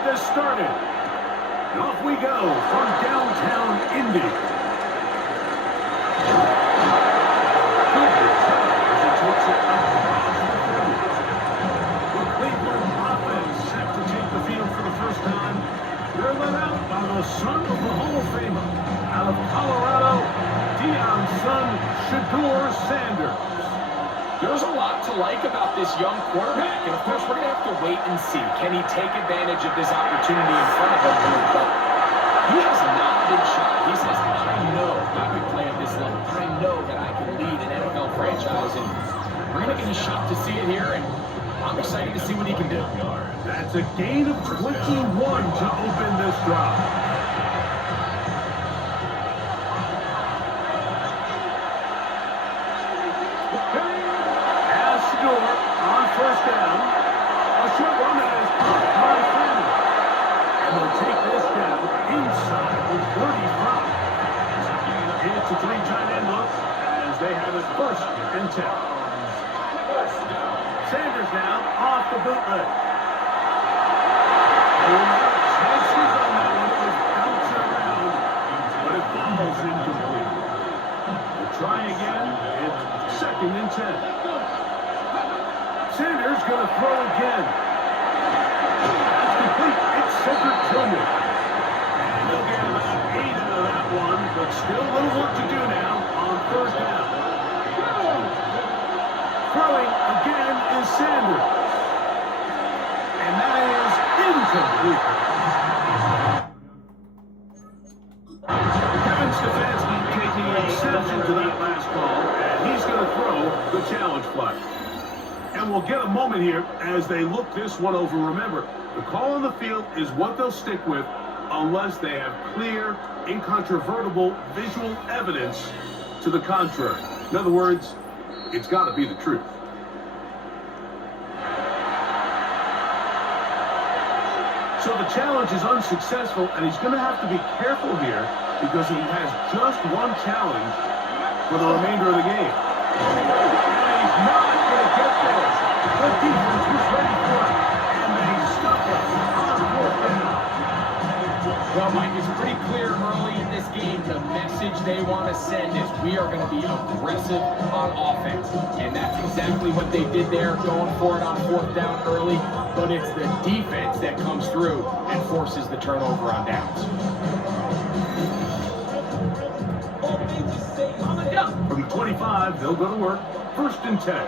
get this started. And off we go from downtown Indy. Good return as he takes it up across the field. The Cleveland offense set to take the field for the first time. They're led out by the son of the Hall of Famer. Out of Colorado, Deion's son, Shedeur Sanders. There's a lot to like about this young quarterback, and of course we're going to have to wait and see. Can he take advantage of this opportunity in front of him? But he has not been shy. He says, I know I can play at this level. I know that I can lead an NFL franchise, and we're going to get a shot to see it here, and I'm excited to see what he can do. That's a gain of 21 to open this drive. On first down, a short one that is caught by Sanders. And they'll take this down inside the 35. It's a three tight end look as they have it first and 10. Sanders now off the bootleg. Chances on that one. It was bouncing around, but it falls incomplete. We'll try again. It's second and 10. Sanders going to throw again. That's complete. It's Cedric Tillman. And they'll get about 8 out of that one, but still a little work to do now on third down. Throwing again is Sanders. And that is incomplete. Kevin Stefanski taking exception to that last call, and he's going to throw the challenge flag. And we'll get a moment here as they look this one over. Remember, the call on the field is what they'll stick with unless they have clear, incontrovertible visual evidence to the contrary. In other words, it's got to be the truth. So the challenge is unsuccessful, and he's going to have to be careful here because he has just one challenge for the remainder of the game. And he's not going to get there. The defense was ready for it, and they stuck it on fourth down. Well, Mike, it's pretty clear early in this game the message they want to send is we are going to be aggressive on offense. And that's exactly what they did there, going for it on fourth down early. But it's the defense that comes through and forces the turnover on downs. From 25, they'll go to work. First and 10.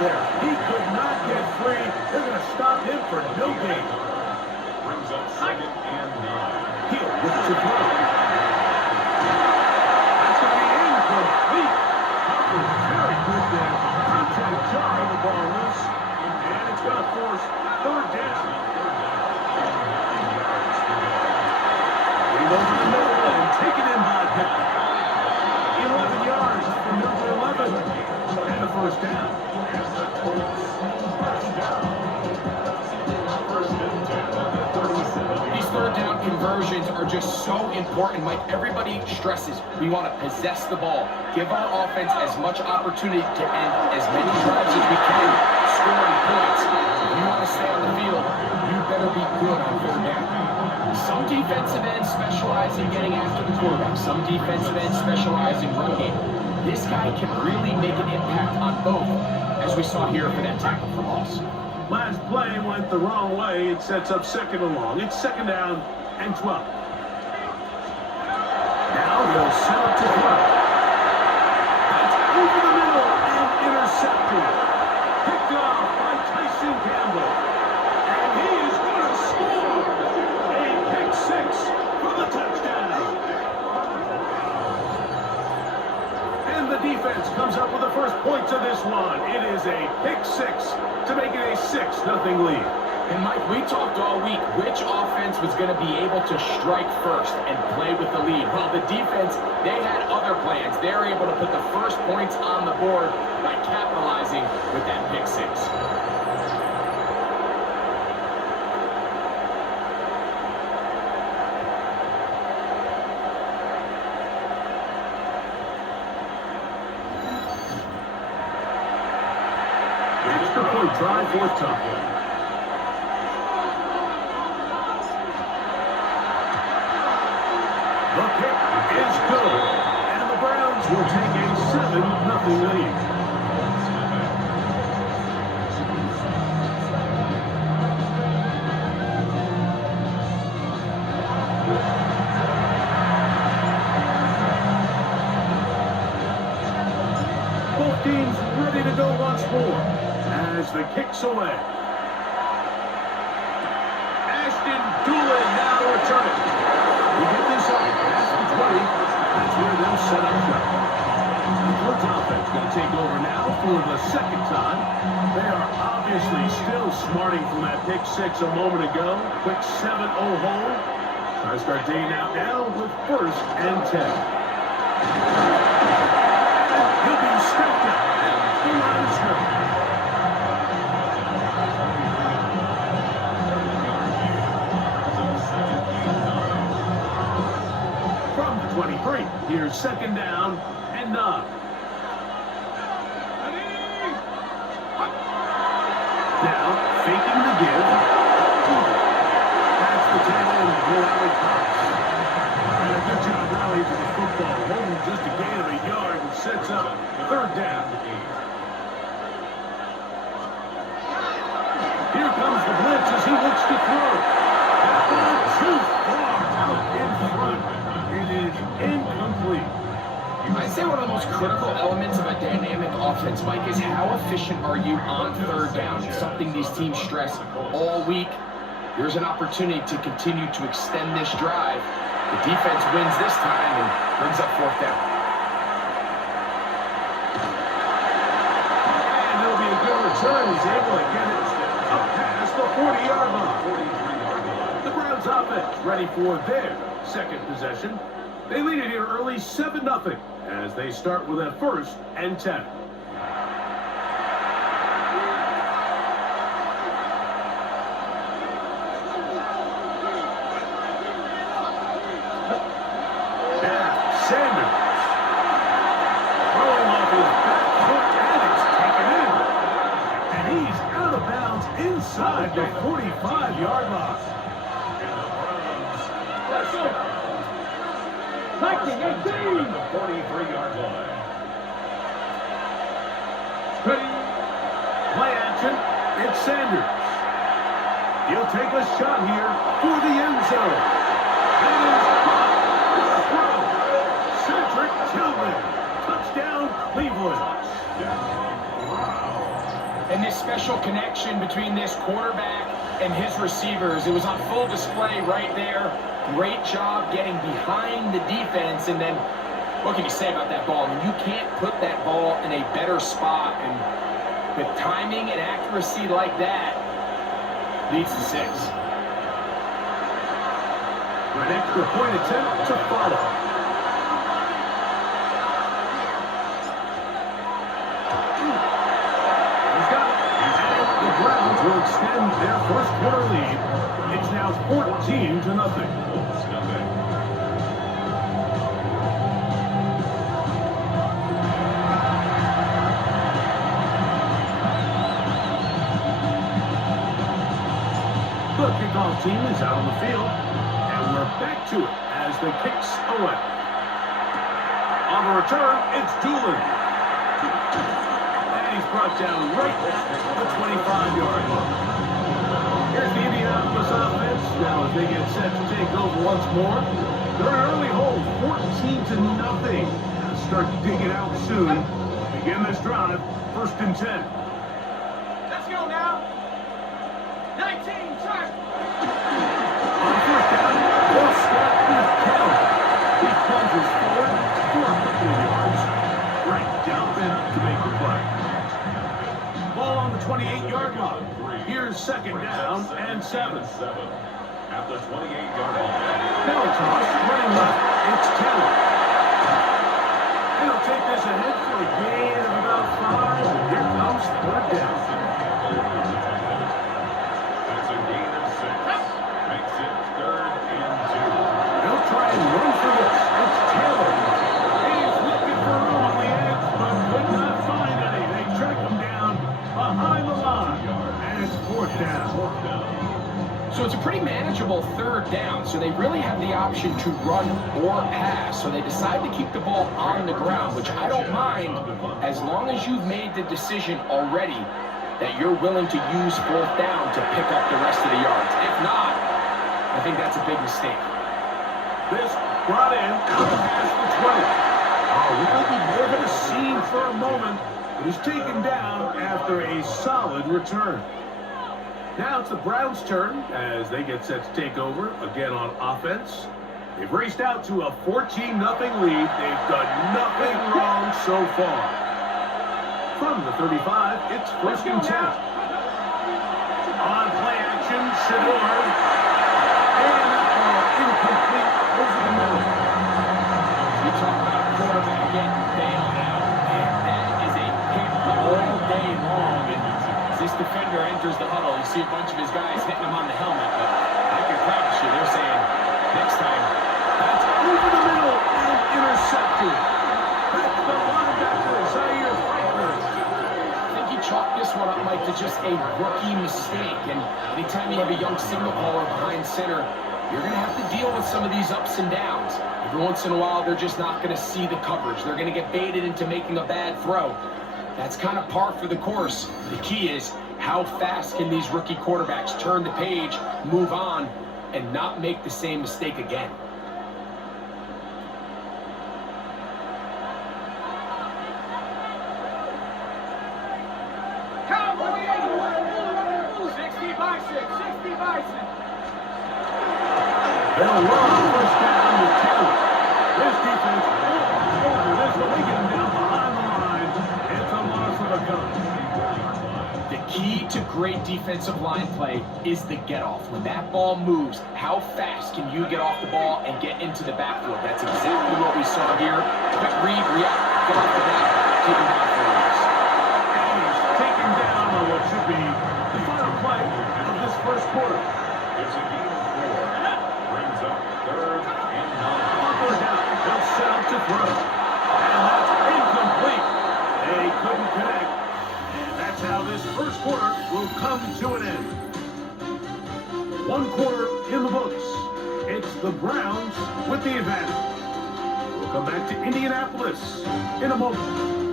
There. He could not get free. They're going to stop him for no gain. Brings up second and 9. He'll look to throw. That's going to be incomplete. Covered very good there. Contact jarring the ball loose. And it's going to force third down. Lead over the middle and taken in by Pittman. 11 yards from number 11. And a first down. These third down conversions are just so important. Like everybody stresses, we want to possess the ball, give our offense as much opportunity to end as many drives as we can, scoring points. If you want to stay on the field, you better be good on third down. Some defensive ends specialize in getting after the quarterback. Some defensive ends specialize in run game. This guy can really make an impact on both, as we saw here for that tackle for loss. Last play went the wrong way. It sets up second and long. It's second down and 12. Now they'll set up to throw. That's over the middle and intercepted. Picked off by Tyson Campbell. And he is going to score. A pick six for the touchdown. And the defense comes up with the first points of this one. It is a pick six to make it a 6-0 lead. And Mike, we talked all week which offense was going to be able to strike first and play with the lead. Well, the defense, they had other plans. They were able to put the first points on the board by capitalizing with that pick six. will try fourth time. The kick is good, and the Browns will take a 7-0 lead. Both teams ready to go once more as the kick's away. Ashton Doolin now to return it. We get this up past the 20. That's where they'll set up shop. The Colts offense going to take over now for the second time. They are obviously still smarting from that pick six a moment ago. Quick 7-0 hole. Try to start digging out now with 1st and 10. And he'll be stepped up at the line of scrimmage. From the 23, here's 2nd down and 9. Now, faking the give. That's the tight end, Raleigh Cox. And a good job rallying to the football, holding just a gain of a yard and sets up 3rd down. Here comes the blitz as he looks to throw. That one too far out in front. It is incomplete. I'd say one of the most critical elements of a dynamic offense, Mike, is how efficient are you on 3rd down? It's something these teams stress all week. Here's an opportunity to continue to extend this drive. The defense wins this time and brings up 4th down. And it'll be a good return. He's able to get it up past the 40-yard line. The Browns offense ready for their 2nd possession. They lead it here early 7-0 as they start with a 1st and 10. Now, Sanders. Throwing off his back foot, and it's taken in. And he's out of bounds inside the 45-yard line. Let's go. The 43-yard line. Play action. It's Sanders. He'll take a shot here for the end zone. And it's caught. Cedric Tillman. Touchdown, Cleveland. And this special connection between this quarterback and his receivers, it was on full display right there. Great job getting behind the defense, and then what can you say about that ball? I mean, you can't put that ball in a better spot, and with timing and accuracy like that, leads to 6. An extra point attempt to follow. He's got it. And the Browns will extend their 1st quarter lead. It's now 14-0. The kickoff team is out on the field, and we're back to it as the kick's away. On the return, it's Doolin. And he's brought down right at the 25-yard line. Here's the Indianapolis offense. Now as they get set to take over once more, they're in early hold, 14-0. Start digging out soon. Begin this drive, 1st and 10. Let's go now. 19, turn. On 1st down, they'll start with Kelly. He plunges forward for a couple of yards. Right down in to make the play. Ball on the 28-yard line. Here's 2nd down and 7. At the 28-yard line. Now toss, running left. It's Kelly. He'll take this ahead for a gain of about 5. And here comes 3rd down. That's a gain of 6. Makes it 3rd and 2. They'll try and run for this. It's Taylor. He's looking for room on the edge, but could not find any. They track him down behind the line. So it's a pretty manageable third down, so they really have the option to run or pass. So they decide to keep the ball on the ground, which I don't mind as long as you've made the decision already that you're willing to use fourth down to pick up the rest of the yards. If not, I think that's a big mistake. This brought in out past the 20. Oh, we might be living a scene for a moment, but he's taken down after a solid return. Now it's the Browns' turn as they get set to take over again on offense. They've raced out to a 14-0 lead. They've done nothing wrong so far. From the 35, it's first and 10. On play action, Shador. And that ball incomplete over the middle. You talk about a quarterback getting bailed out, and that is a pick all day long. And as this defender enters the huddle, you see a bunch of his guys hitting him on the helmet, but I can promise you they're saying, next time, that's over the middle and intercepted. That's the linebacker, Zaire Franklin. I think you chalk this one up, Mike, to just a rookie mistake. And anytime you have a young signal caller behind center, you're going to have to deal with some of these ups and downs. Every once in a while, they're just not going to see the coverage. They're going to get baited into making a bad throw. That's kind of par for the course. The key is, how fast can these rookie quarterbacks turn the page, move on, and not make the same mistake again? Cowboys! 60 bison, 60 bison. They'll run first down with Taylor. This defense over this one. They get him down behind the line. It's a loss of a gun. The key to great defensive line play is the get-off. When that ball moves, how fast can you get off the ball and get into the backfield? That's exactly what we saw here. Quick read, react, get off the back, take him down for a loss. And he's taken down on what should be the final play of this first quarter. It's a gain of 4. Brings up 3rd and 9. Butler down. They'll set up to throw. And that's incomplete. They couldn't connect. And that's how this first quarter will come to an end. One quarter in the books. It's the Browns with the advantage. We'll come back to Indianapolis in a moment.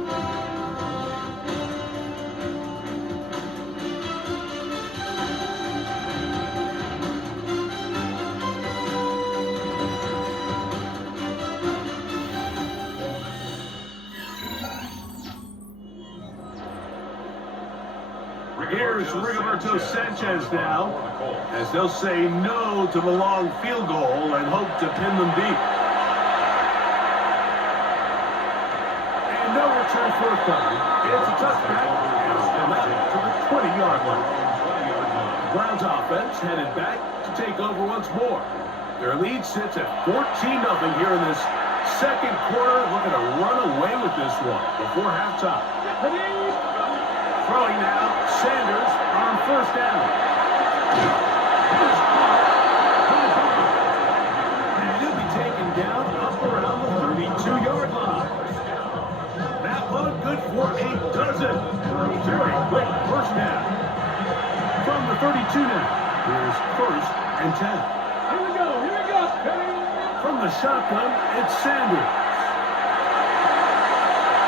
Here's Rigoberto Sanchez now, as they'll say no to the long field goal and hope to pin them deep. And no return fourth down. It's a touchback, and it's come out to the 20-yard line. The Browns offense headed back to take over once more. Their lead sits at 14-0 here in this second quarter, looking to run away with this one before halftime. Throwing now, Sanders on first down. And he'll be taken down up around the 32-yard line. That one good for a dozen. Very quick first down. From the 32 now, here's first and 10. Here we go, here we go. From the shotgun, it's Sanders.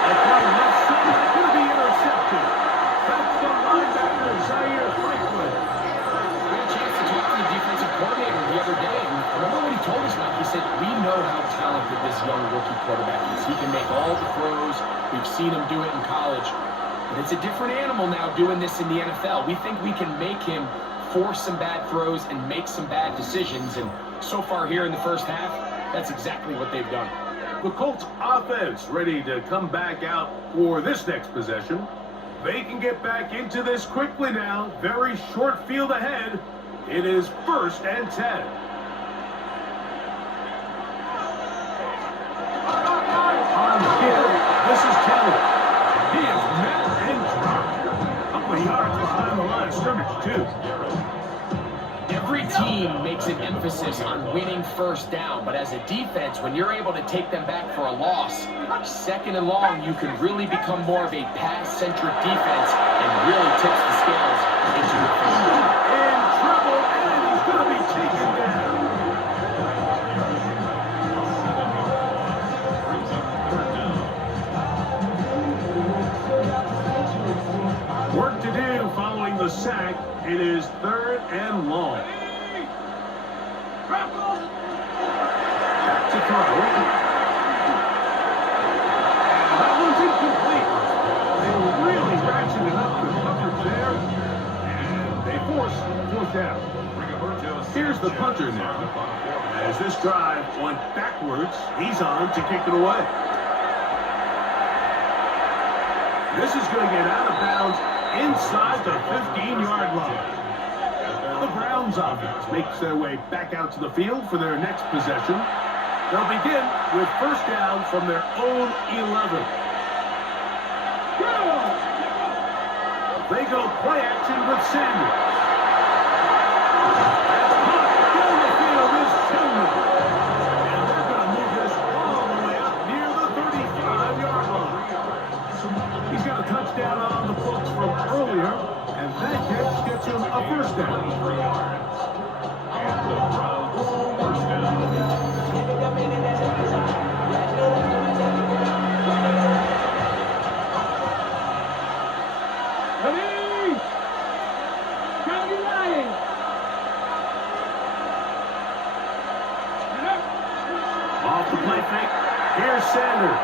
A play left side, going to be intercepted. That's the linebacker, Zaire Franklin. We had a chance to talk to the defensive coordinator the other day, and remember what he told us, Mike? He said, we know how talented this young rookie quarterback is. He can make all the throws. We've seen him do it in college. But it's a different animal now doing this in the NFL. We think we can make him force some bad throws and make some bad decisions, and so far here in the first half, that's exactly what they've done. The Colts offense ready to come back out for this next possession. They can get back into this quickly now. Very short field ahead. It is first and 10. On here, this is Taylor. He is met and dropped. A couple of yards behind the line of scrimmage, too. Every team makes an emphasis on winning first down, but as a defense, when you're able to take them back for a loss, second and long, you can really become more of a pass-centric defense and really tips the scales into your favor. In trouble, and he's Back to throw. And that one's incomplete. They really ratcheted up the coverage there. And they force fourth down. Here's the punter now. As this drive went backwards, he's on to kick it away. This is going to get out of bounds inside the 15-yard line. The Browns offense makes their way back out to the field for their next possession. They'll begin with first down from their own 11. They go play action with Sanders. That's caught down the field is Tillman. And they're going to move this all the way up near the 35-yard line. He's got a touchdown on the books from earlier, and that catch gets him a first down. And the Browns first down. Ready? County line. Off the play fake, here's Sanders.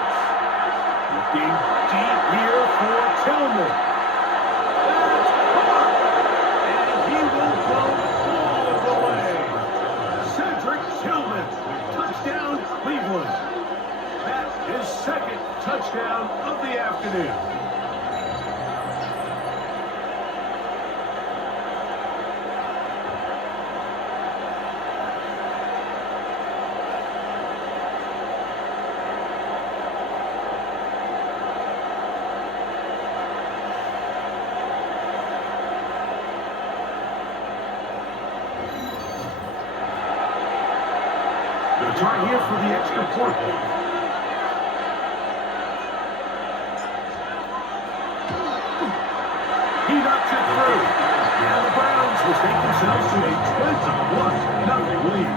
Looking deep here for Tillman. That's caught, and he will go all the way. Cedric Tillman, touchdown Cleveland. That's his second touchdown of the afternoon. They'll try here for the extra point. He knocks it through. And the Browns will take themselves to a 21-0 lead.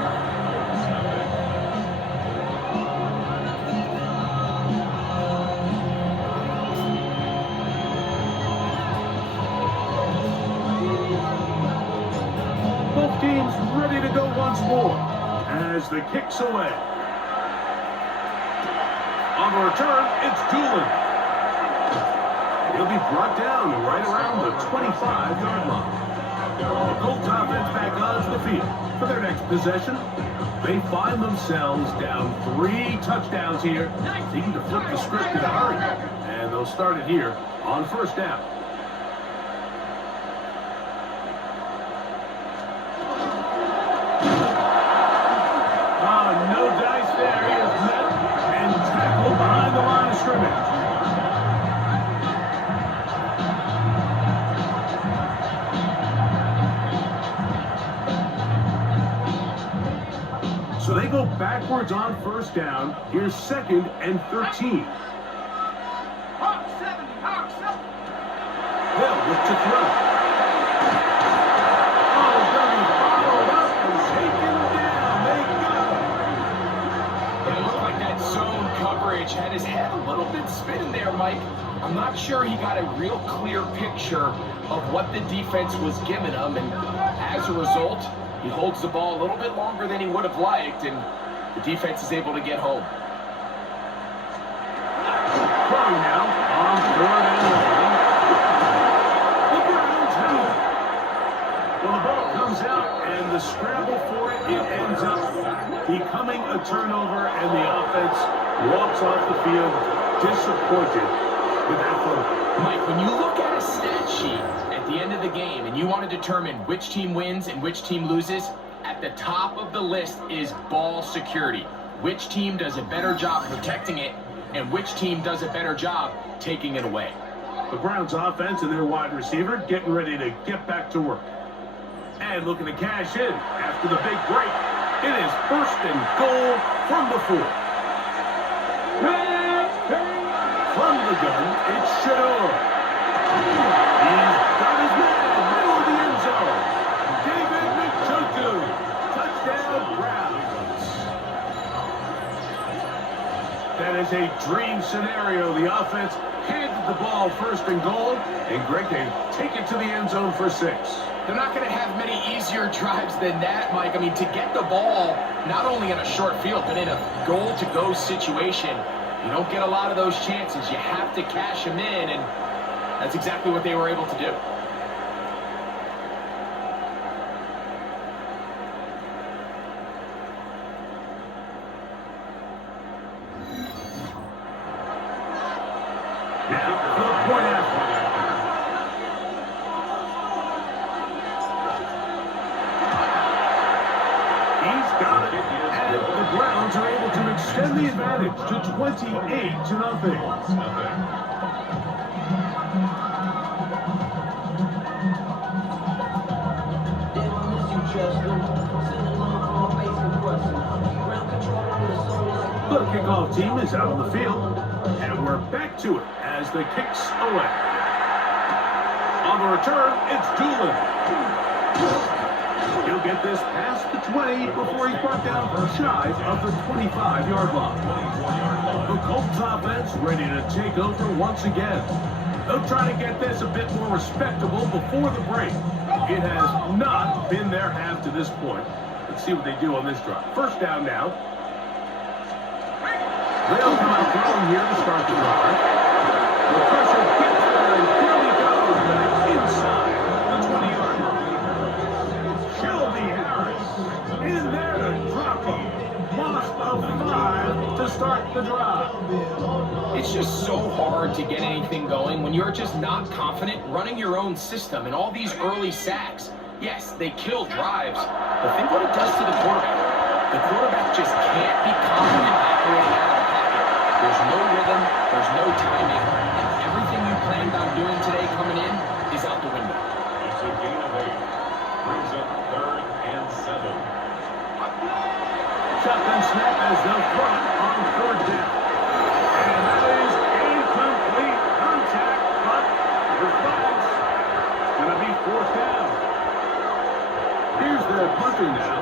Both teams ready to go once more as the kick's away. On the return, it's Doolin. He'll be brought down right around the 25-yard line. The Colts offense back onto the field for their next possession. They find themselves down 3 touchdowns here, needing to flip the script in a hurry. And they'll start it here on first down. No dice there. He is met and tackled behind the line of scrimmage. So they go backwards on first down. Here's 2nd and 13. Hawk 70, Hawk 70. Hill with to throw. Oh, going to be followed up and taken down. They got him. It looked like that zone coverage had his head a little bit spinning there, Mike. I'm not sure he got a real clear picture of what the defense was giving him, and as a result, he holds the ball a little bit longer than he would have liked, and the defense is able to get home. Throwing now on 4th and 1. The Browns have it. Well, the ball comes out, and the scramble for it ends up becoming a turnover, and the offense walks off the field disappointed with that throw. Mike, when you look at a stat sheet at the end of the game and you want to determine which team wins and which team loses, at the top of the list is ball security. Which team does a better job protecting it and which team does a better job taking it away. The Browns offense and their wide receiver getting ready to get back to work. And looking to cash in after the big break. It is 1st and goal from the 4. From the gun, it's Shador. He's got his man in the middle of the end zone. David Njoku. Touchdown, Browns. That is a dream scenario. The offense handed the ball first and goal, and Greg, they take it to the end zone for 6. They're not going to have many easier drives than that, Mike. I mean, to get the ball, not only in a short field, but in a goal-to-go situation, you don't get a lot of those chances. You have to cash them in, and that's exactly what they were able to do. Now, for the point after. He's got it, and the Browns are able to extend the advantage to 28-0. The kickoff team is out on the field, and we're back to it as the kicks away. On the return, it's Doolin. He'll get this past the 20 before he's brought down shy of the 25-yard line. The Colts offense ready to take over once again. They'll try to get this a bit more respectable before the break. It has not been their half to this point. Let's see what they do on this drive. First down now. They'll come out throwing here to start the drive. The pressure gets there, and here he goes back inside the 20-yard line. Shelby Harris in there to drop him. Loss of 5 to start the drive. It's just so hard to get anything going when you're just not confident running your own system, and all these early sacks. Yes, they kill drives, but think what it does to the quarterback. The quarterback just can't be confident operating out of the pocket. There's no rhythm, there's no timing, and everything you planned on doing today coming in is out the window. It's a gain of 8. Brings up 3rd and 7. Shotgun snap as they'll front on 3rd down. And that is incomplete contact, but the flags. It's going to be 4th down. Here's their punter now.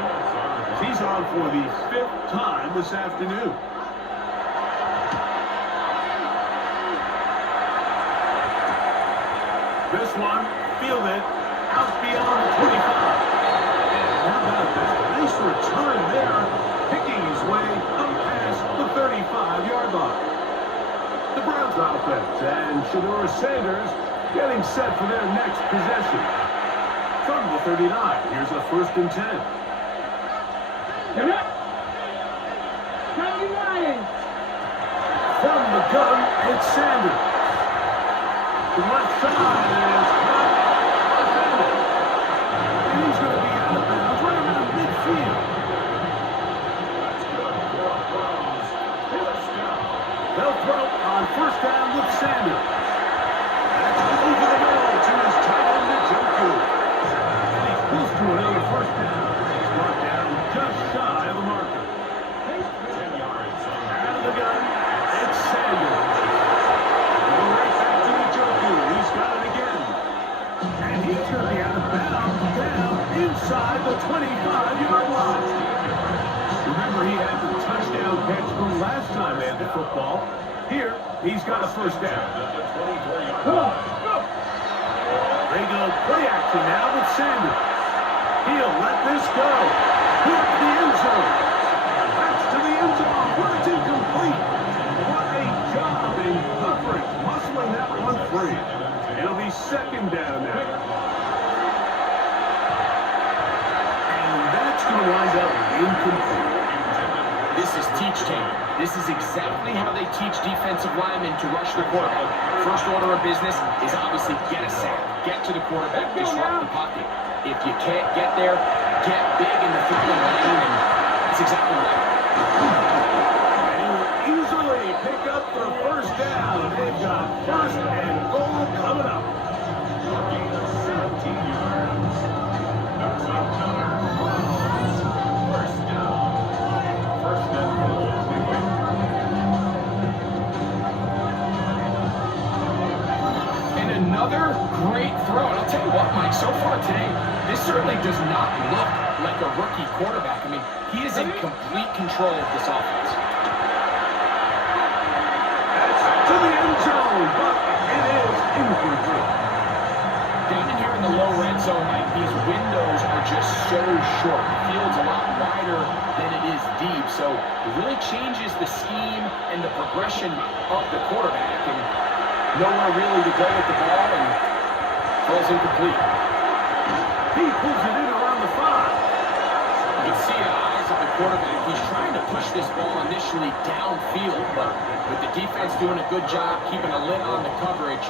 He's on for the 5th time this afternoon. This one, fielded out beyond the 25. And how about that? Nice return there, picking his way up past the 35-yard line. The Browns offense and Shador Sanders getting set for their next possession. From the 39, here's a 1st and 10. From the gun, it's Sanders. The left side is caught. And he's going to be out of bounds right around midfield. That's good for Browns. First down. They'll throw on 1st down with Sanders. That's over the middle to his tight end, Njoku. And he's close to another 1st down. He's brought down just shy of the marker. 10 yards on the Out of the gun, it's Sanders. Going right back to Njoku. He's got it again. And he's going to be out of bounds down inside the 25-yard line. Remember, he had the touchdown catch from last time they had the football. Here, he's got a 1st down. at the 24-yard line. They go play action now with Sanders. He'll let this go. Put the end zone. That's to the end zone, but it's incomplete. What a job in coverage, muscling that one free. It'll be 2nd down now. And that's going to wind up incomplete. This is teach tape. This is exactly how they teach defensive linemen to rush the quarterback. First order of business is obviously get a sack, get to the quarterback, disrupt the pocket. If you can't get there, get big in the throwing lane, and that's exactly right. And he'll easily pick up the 1st down. They've got 1st and goal coming up. Gain of 17 yards. That's another Browns. First down. 1st and goal. And another great throw. And I'll tell you what, Mike, so far today, this certainly does not look like a rookie quarterback. I mean, he is in complete control of this offense. That's to the end zone, but incomplete. Down in here in the low red zone, Mike, these windows are just so short. The field's a lot wider than it is deep, so it really changes the scheme and the progression of the quarterback, and nowhere really to go with the ball, and falls incomplete. He pulls it in around the 5. You can see the eyes of the quarterback. He's trying to push this ball initially downfield, but with the defense doing a good job keeping a lid on the coverage,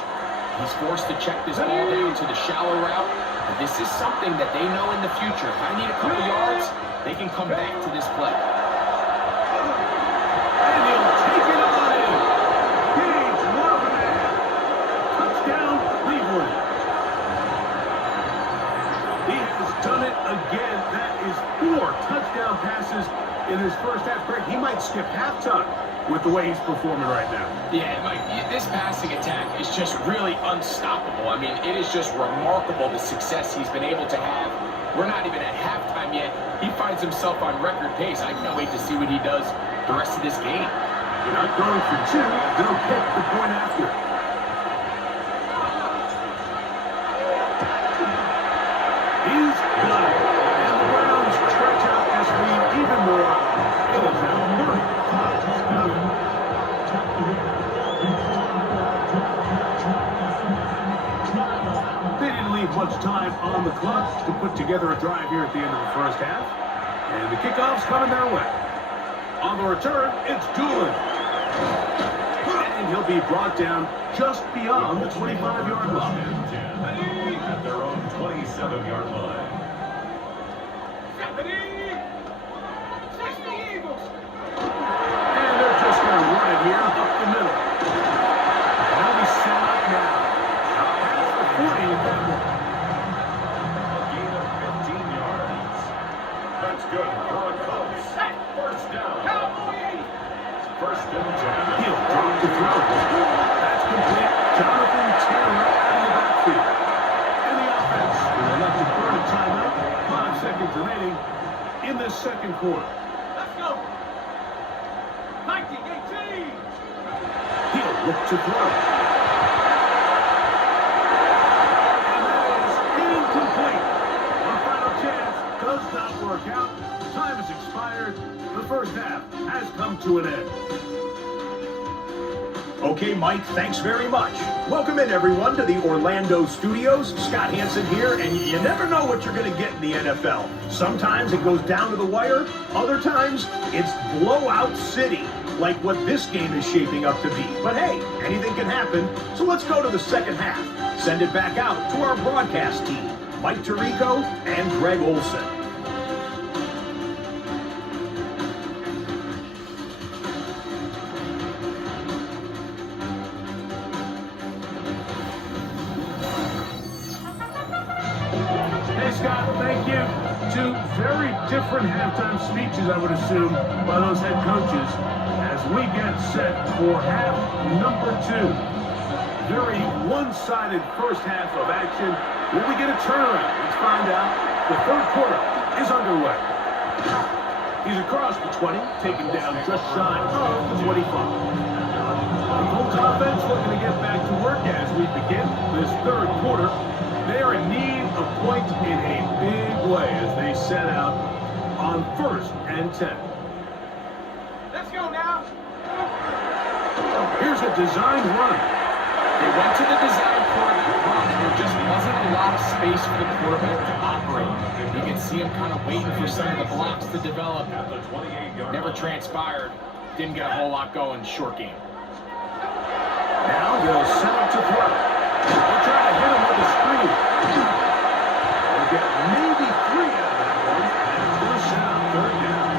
he's forced to check this ball down to the shallow route. And this is something that they know in the future. If I need a couple yards, they can come back to this play. And he'll take it on in. Gage Marvin. Touchdown, Cleveland. He has done it again. That is 4 touchdown passes in his first half. Greg, he might skip halftime with the way he's performing right now. Yeah, Mike, this passing attack is just really unstoppable. I mean, it is just remarkable the success he's been able to have. We're not even at halftime yet. He finds himself on record pace. I can't wait to see what he does the rest of this game. They're not going for 2. They'll pick the point after. He's got it. And the Browns stretch out this lead even more. It is now 35-0. They didn't leave much time on the clock to put together a drive here at the end of the first half. And the kickoff's coming their way. On the return, it's Doolin. And he'll be brought down just beyond the 25-yard line. At their own 27-yard line. 70. 60 Eagles. And they're just going to run it here up the middle. And he'll be set up now. Out past the 40 in that one. A gain of 15 yards. That's good for the Colts. First down. Cowboys. First and 10. He'll drop the throw. That's complete. Jonathan Taylor out of the backfield. And the offense will elect to burn a timeout. 5 seconds remaining in this second quarter. Let's go. 1918. He'll look to throw. And that is incomplete. One final chance does not work out. Time has expired. The first half has come to an end. Okay, Mike, thanks very much. Welcome in, everyone, to the Orlando studios. Scott Hansen here, and you never know what you're going to get in the NFL. Sometimes it goes down to the wire. Other times, it's blowout city, like what this game is shaping up to be. But hey, anything can happen, so let's go to the second half. Send it back out to our broadcast team, Mike Tirico and Greg Olson. Hey, Scott, thank you. 2 very different halftime speeches, I would assume, by those head coaches as we get set for half number 2. Very one-sided first half of action. Will we get a turnaround? Let's find out. The third quarter is underway. He's across the 20, taken down just shy of the 25. The Colts offense looking to get back to work as we begin this third quarter. They are in need of points in a big way as they set out on 1st and 10. Let's go now. Here's a designed run. They went to the design quarterback run. There just wasn't a lot of space for the quarterback to operate. You can see him kind of waiting for some of the blocks to develop. At the 28-yard Never line. transpired. Didn't get a whole lot going short game. Now they'll set up to throw. They'll try to hit him with a screen. They'll get maybe 3 out of that one. And it's going to set up 3rd down.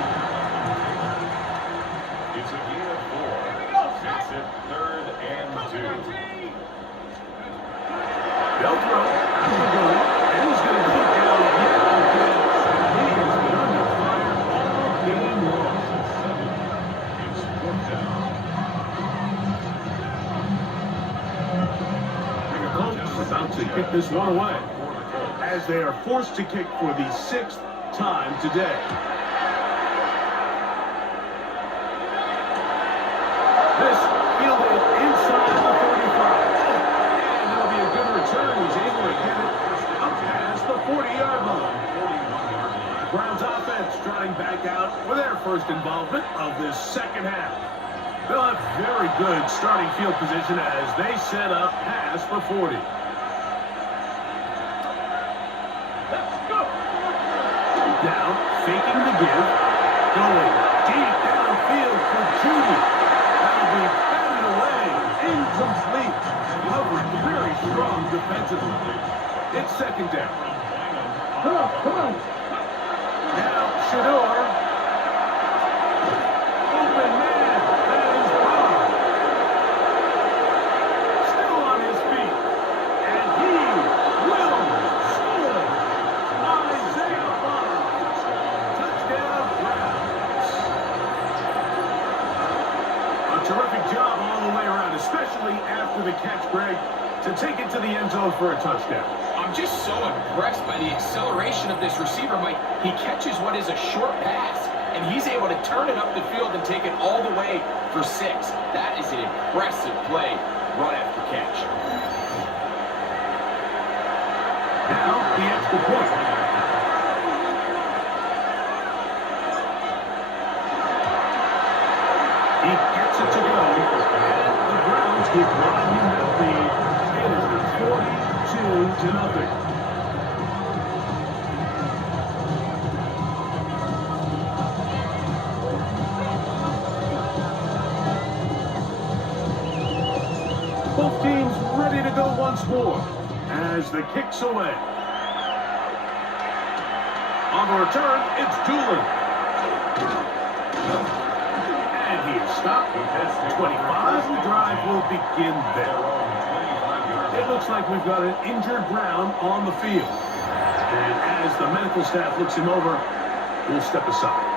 It's a gain of 4. Here we go, Makes Jack. it 3rd and 2. 19. They'll throw. Out the gun. And he's going to get down yet again. He has been under fire all game long. It's 4th down. The Colts about to kick this one away as they are forced to kick for the 6th time today. This fielded inside the 35. And he'll strutting back out for their first involvement of this second half. They'll have very good starting field position as they set up pass for 40. Let's go. Down, faking the give, going deep downfield for Judy. That'll be batted away, incomplete. Covered very strong defensively. It's second down. Come on. Now, Shador. Open man. That is Bob. Still on his feet. And he will score. Isaiah Bonds. Touchdown, Browns. A terrific job all the way around, especially after the catch, Greg, to take it to the end zone for a touchdown. I'm just so impressed by the acceleration of this receiver, Mike. He catches what is a short pass, and he's able to turn it up the field and take it all the way for 6. That is an impressive play, run after catch. Now, the extra point. He gets it to go, and the Browns keep widening that lead. It is 42-0. Both teams ready to go once more as the kick's away. On the return, it's Doolin. And he is stopped at 25. The drive will begin there. It looks like we've got an injured Brown on the field. And as the medical staff looks him over, we'll step aside.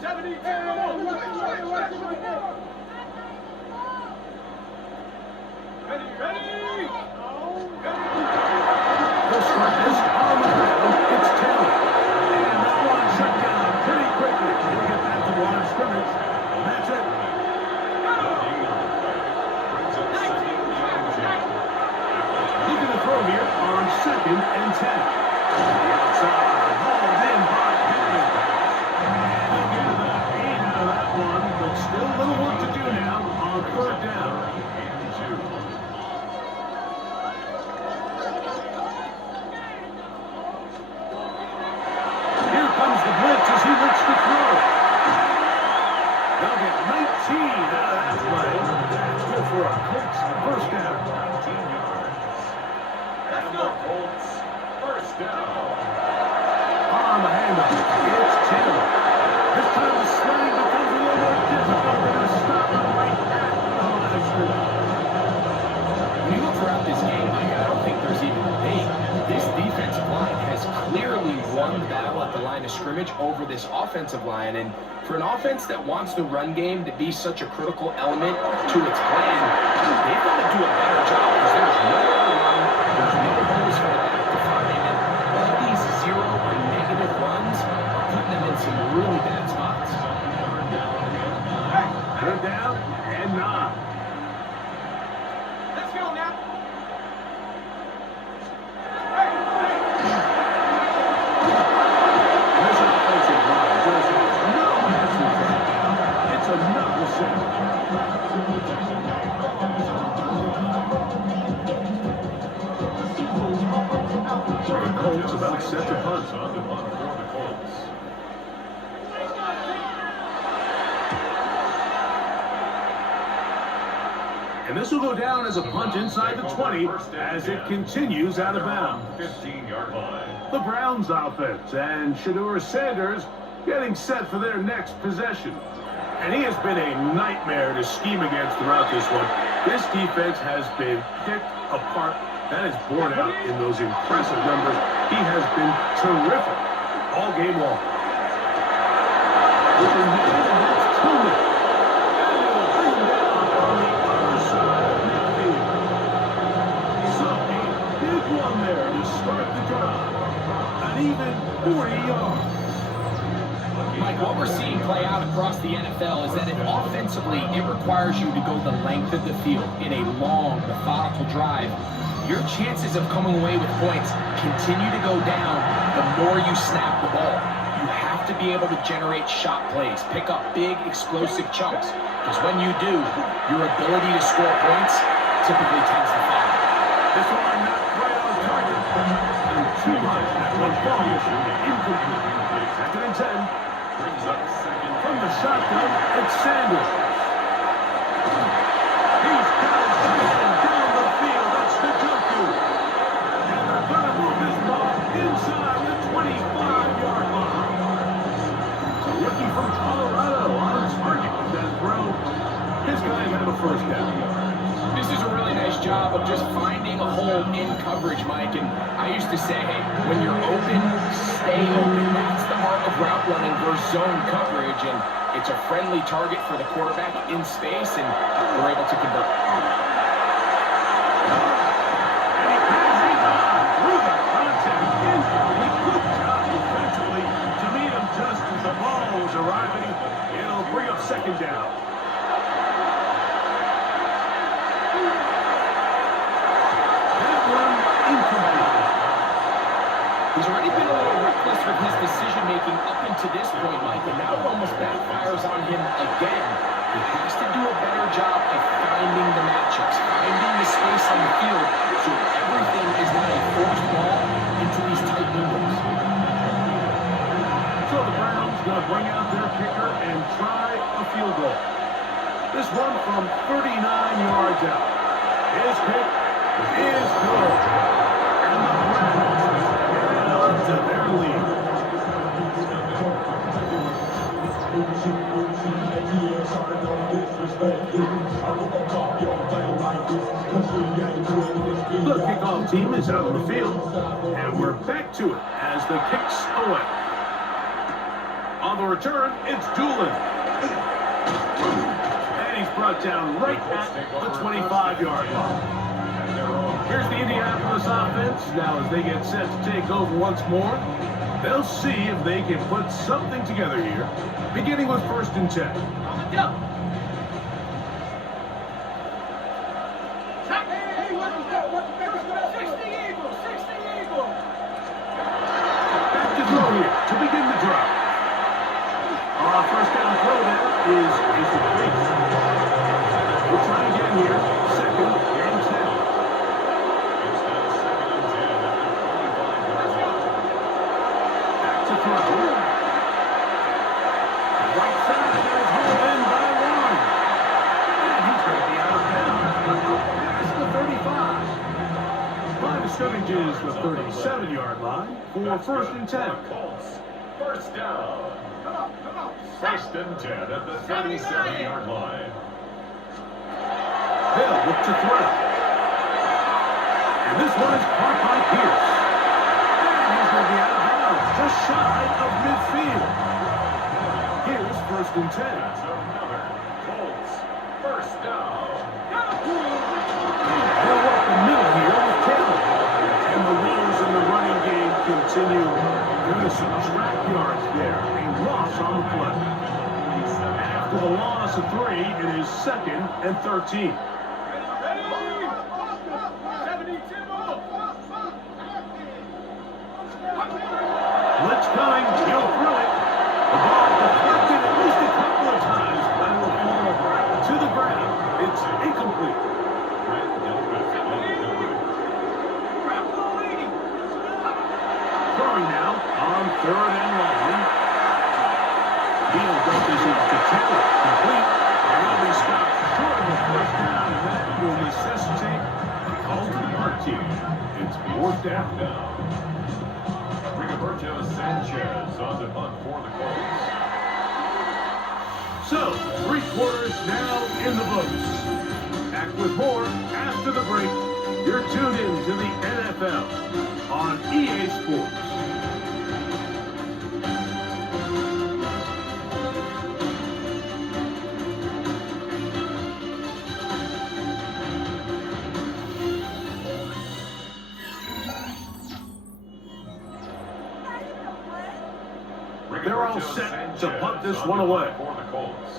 72. Ready. The strike is on the ground. It's Taylor. And that one shut down pretty quickly. He'll get back to the line of scrimmage. And that's it. Looking to throw here on 2nd and 10. The outside, hauled in by Pittman. And he'll get about 8 out of that one, but still a little work to do now on 3rd down. Here comes the blitz as he looks to throw. They'll get 19 out of that play. That's good for a Colts first down. 19 yards. And the Colts first down. On the handoff, it's Taylor. This time the sliding becomes a little more difficult. They're going to stop him right at the line of scrimmage. When you look throughout this game, Mike, I don't think there's even a debate. This defensive line has clearly won the battle at the line of scrimmage over this offensive line. And for an offense that wants the run game to be such a critical element to its plan, they've got to do a better job because there's no run, there's no holes for the back to find. And all these 0 or negative runs are putting them in some really bad spots. 3rd down and 9. Let's go now. This offensive line just has no answers right now. It's another sack. The Colts about set to punt. On the punt for the Colts. And this will go down as a punt inside the 20 as it continues out of bounds. 15-yard line. The Browns offense and Shador Sanders getting set for their next possession. And he has been a nightmare to scheme against throughout this one. This defense has been picked apart. That is borne out in those impressive numbers. He has been terrific all game long. Open man, and that's Tillman. And he'll bring him down on the other side of midfield. So a big one there to start the drive. An even 40 yards. Mike, what we're seeing play out across the NFL is that if offensively it requires you to go the length of the field in a long, methodical drive, your chances of coming away with points continue to go down the more you snap the ball. You have to be able to generate shot plays, pick up big, explosive chunks, because when you do, your ability to score points typically tends to follow. This one not quite on target. And too much that one ball. Incomplete. Second and 10. Brings up second. From the shotgun, it's Sanders. He's got his man down the field. That's the Joku. And they're going to move this ball inside the 25-yard line. A rookie from Colorado on target with that throw. His guys have a first down. This is a really nice job of just finding a hole in coverage, Mike. And I used to say, hey, when you're open, stay open. That's the art of route running versus zone coverage. And it's a friendly target for the quarterback in space, and we're able to convert. And he passes on through the contact. Incomplete. Good job defensively to meet him just as the ball was arriving. It'll bring up second down. He's already been a little reckless with his decision-making up into this point, Mike, and now it almost backfires on him again. He has to do a better job of finding the matchups, finding the space on the field, so everything is not a forced ball into these tight windows. So the Browns going to bring out their kicker and try a field goal. This one from 39 yards out. His kick is good. And the Browns get on to their lead. The kickoff team is out on the field, and we're back to it as the kick's away. On the return, it's Doolin. And he's brought down right at the 25-yard line. Here's the Indianapolis offense. Now as they get set to take over once more, they'll see if they can put something together here, beginning with 1st and 10. Back to throw here to begin the drive. First down throw there is complete. We'll try again here. 2nd and 10. It's now 2nd and 10 at the 25-yard line. Back to throw. Right side is home in by 1. And he's going to be out of bounds. That's the 35. Line of scrimmage is the 37-yard line for 1st and 10. Colts. First down. 1st and 10 at the 37-yard line. They'll look to throw. And this one is caught by Pierce. And he's going to be out of bounds, just shy of midfield. Here's 1st and 10. That's another Colts. First down. They'll work the middle here with Taylor. And the woes in the running game continue. There's some track yards there. A loss on the play. After the loss of 3, it is 2nd and 13. Blitz coming, he'll throw it. The ball deflected at least a couple of times, but it will fall to the ground. It's incomplete. Throwing now on 3rd and long. He'll dump this off to Taylor. Complete. And he'll be stopped short of the 1st down, and that will necessitate a call to the punt team. It's 4th down now. Rigoberto Sanchez on the punt for the Colts. So, 3 quarters now in the books. Back with more after the break. You're tuned in to the NFL on EA Sports. They're all set to punt this one away. For the Colts.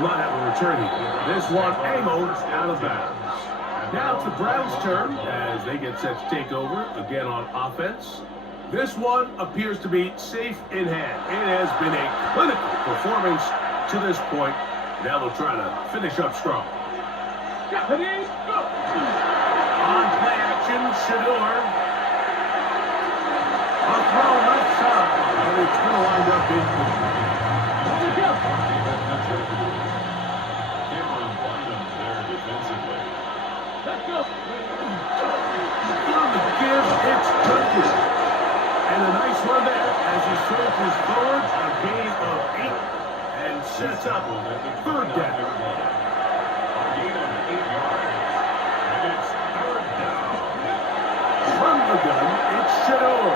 will not have a return here. This one angled out of bounds. Now it's the Browns' turn as they get set to take over again on offense. This one appears to be safe in hand. It has been a clinical performance to this point. Now they'll try to finish up strong. Ready, go! On play action, Shador. A throw left side, and it's going to wind up incomplete. Cameron Bynum there defensively. Let's go! On the give, it's Duncan. And a nice run there as he surges forward, a gain of 8, and sets up third down. A gain of 8 yards. And it's third down. From the gun, it's Shador.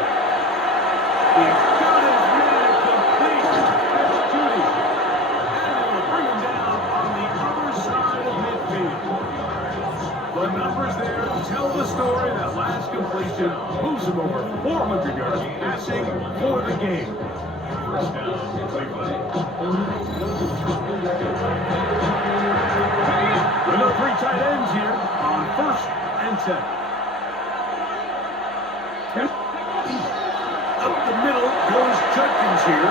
He's got his man complete. That's Judy. And it will bring him down on the other side of midfield. The numbers there tell the story. That last completion moves him over 400 yards passing for the game. First down, Cleveland. Another 3 tight ends here on 1st and 10. Up the middle goes Judkins here.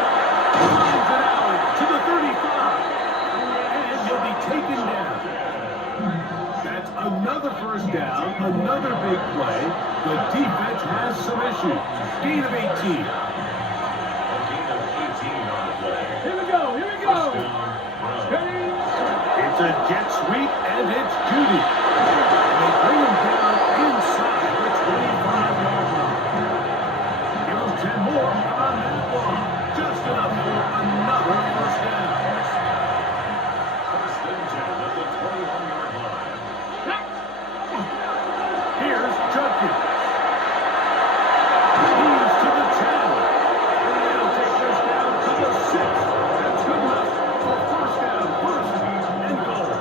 Finds an alley to the 35. And he'll be taken down. That's another first down, another big play. The defense has some issues. Gain of 18. A gain of 18 on the play. Here we go, here we First go! down, Browns. Ready? It's a jet sweep, and it's Judy. And they bring him down inside the 25-yard line. Give him 10 more on that one. Just enough for another first down. First and 10 at the 21-yard line. Here's Judkins. He's to the 10. And they'll take this down to the 6. That's good enough for first down, first and goal.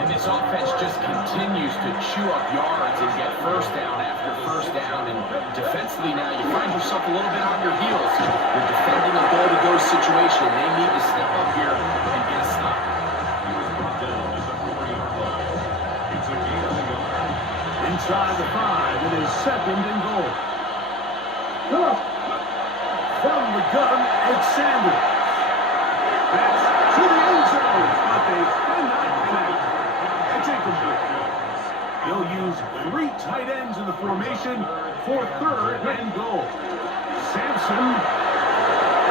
And this offense just continues to chew up yards and get first down after first down. And defensively now, you find yourself a little bit on your heels. You're defending a goal-to-go situation. They need to step up here and get a stop. He was brought down at the 4-yard line. It's a gain of a yard. Inside the 5, it is second and goal. From the gun, it's Sanders. That's to the end zone, but they cannot connect. It's incomplete. They'll use 3 tight ends in the formation for third and goal. Sampson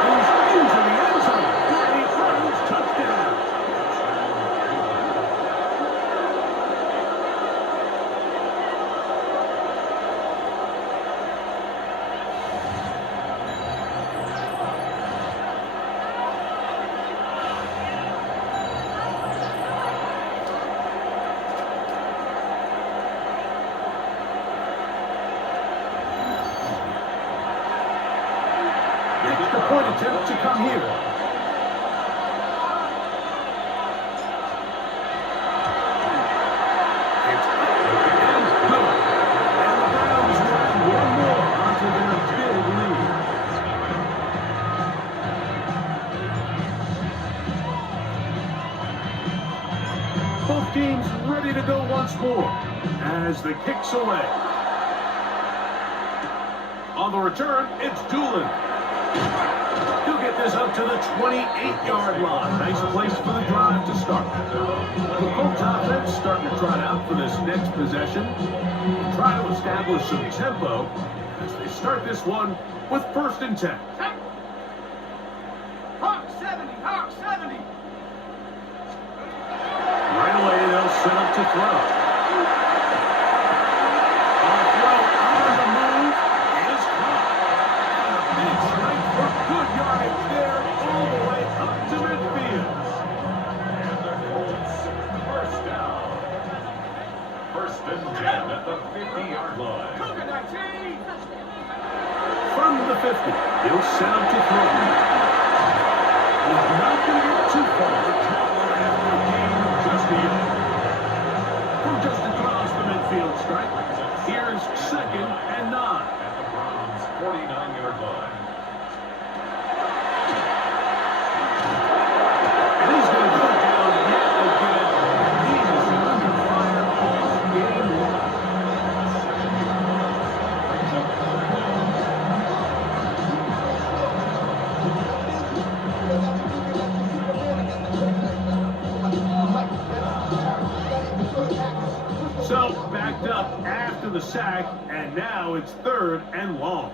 goes into the end zone. And he throws touchdown. Extra point attempt to come here. It's up and good. And the Browns will add one more onto their big lead. Both teams ready to go once more as the kick's away. On the return, it's Doolin. He'll get this up to the 28-yard line. Nice place for the drive to start. The Colts offense starting to trot out for this next possession. Try to establish some tempo as they start this one with 1st and 10. Hawk 70, Hawk 70! Right away, they'll set up to throw. On throw on the move is caught. And a big strike for good yardage there all the way up to midfield. And the Colts, first down. First and 10 at the 50-yard line. Cougar 19! From the 50, he'll set up to throw. He's not going to get too far to travel after a gain of just a yard. From just across the midfield stripe, here's 2nd and 9. At the Browns' 49-yard line. And he So, backed up after the sack, and now it's 3rd and long.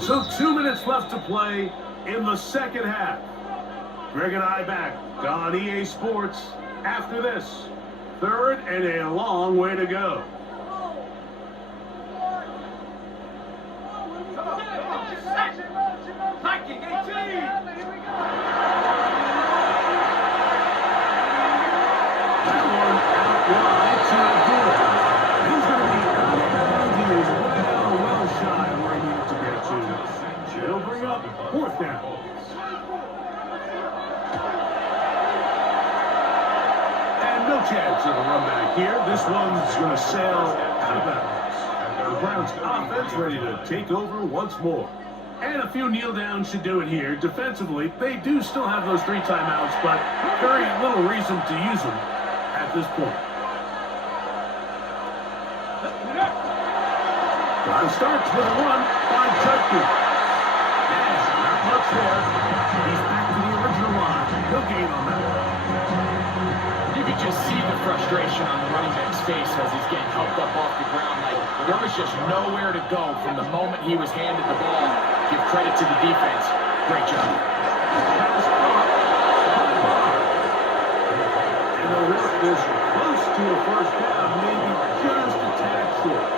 So 2 minutes left to play in the second half. Greg and I back on EA Sports after this. 3rd and a long way to go. Hiking 18. That one out wide to Abdullah. He's going to be out of bounds. He is well shy of where he needed to get to. It'll bring up 4th down. And no chance of a run back here. This one's going to sail out of bounds. The Browns offense ready to take over once more. And a few kneel downs should do it here. Defensively, they do still have those 3 timeouts, but very little reason to use them at this point. Drive starts with a run by Judkins. And not much there. He's back to the original line. No gain on that one. You could just see the frustration on the running back's face as he's getting helped up off the ground. Like, there was just nowhere to go from the moment he was handed the ball. Give credit to the defense. Great job. And they'll work this close to a 1st down, maybe just a tad short.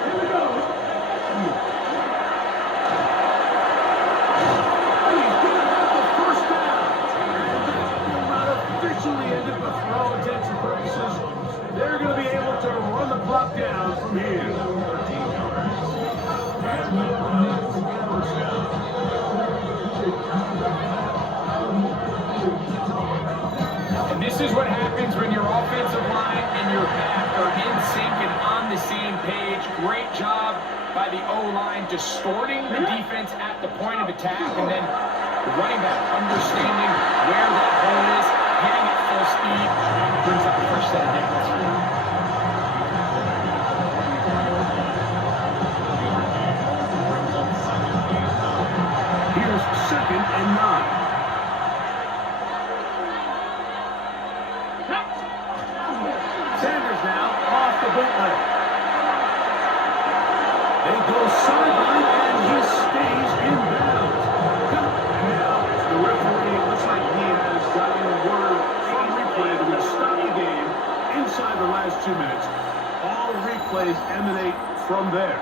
Here we go. He's going to have the 1st down. And that will not officially end it, but for all intents and purposes, they're going to be able to run the clock down from here. 13 yards. And this is what happens when your offensive line and your back are in sync and on the same page. Great job by the O-line distorting the defense at the point of attack, and then the running back understanding where that hole is, hitting at full speed, brings up a fresh set of nickels. Here's 2nd and 9. Sanders now off the bootleg. They go sideline and he stays in bounds. And now the referee looks like he has gotten a word from replay that would stop the game inside the last 2 minutes. All replays emanate from there.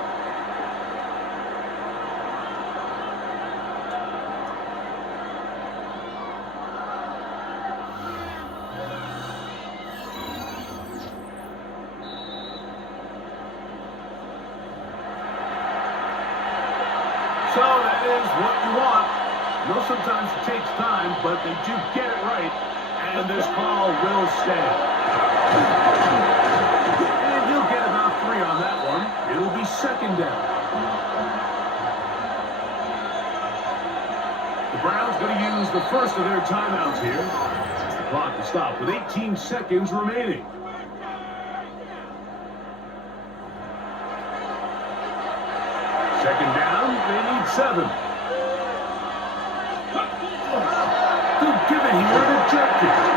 So that is what you want. I know sometimes it takes time, but they do get it right, and this call will stand. And he'll get about 3 on that one. It'll be 2nd down. The Browns going to use the first of their timeouts here. The clock to stop with 18 seconds remaining. Second down, they need 7. They'll give it here to Judkins.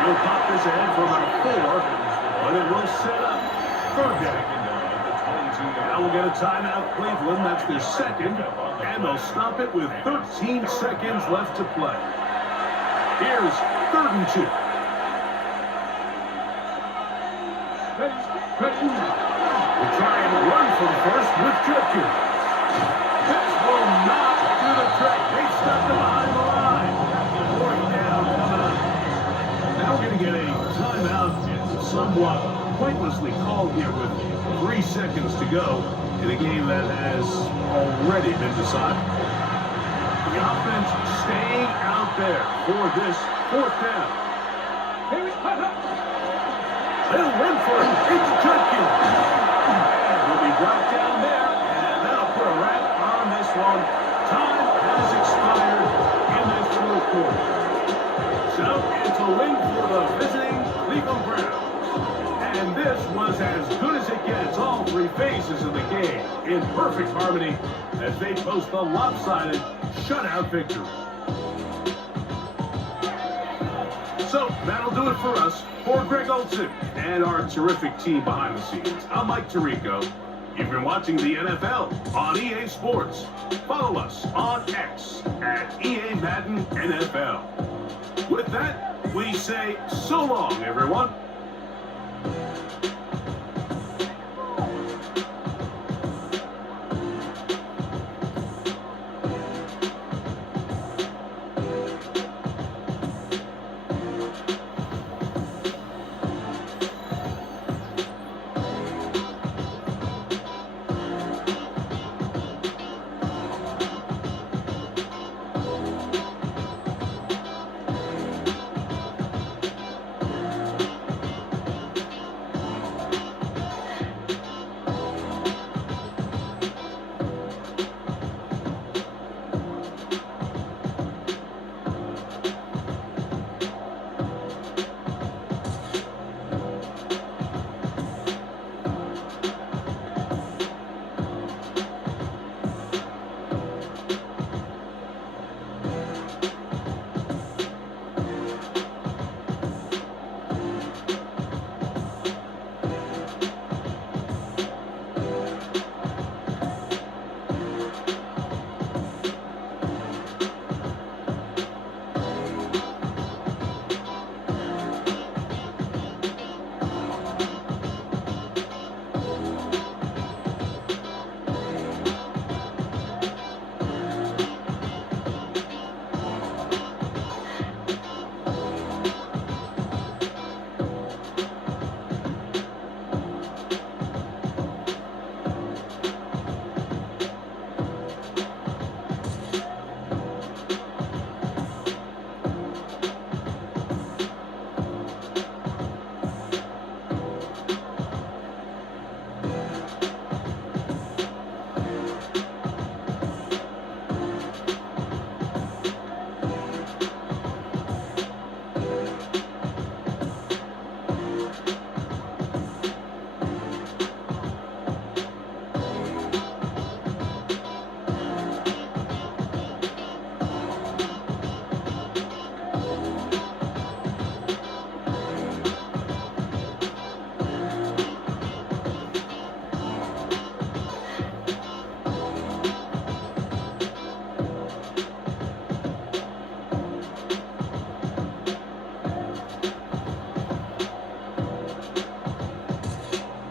He'll pop this ahead for about 4, but it will set up 3rd down. Now we'll get a timeout, Cleveland. That's their 2nd, and they'll stop it with 13 seconds left to play. Here's 3rd and 2. We'll try and run from first with Judkins. This will not do the trick. They stuck them behind the line. 4th down coming up. Now we're going to get a timeout, somewhat pointlessly called here with 3 seconds to go in a game that has already been decided. The offense staying out there for this 4th down. They'll run for it. It's Judkins. And will be brought down there, and that'll put a wrap on this one. Time has expired in this 4th quarter. So it's a win for the visiting Cleveland Browns. And this was as good as it gets. All 3 phases of the game in perfect harmony as they post a lopsided shutout victory. So that'll do it for us. For Greg Olson and our terrific team behind the scenes, I'm Mike Tirico. You've been watching the NFL on EA Sports. Follow us on X at EA Madden NFL. With that, we say so long, everyone.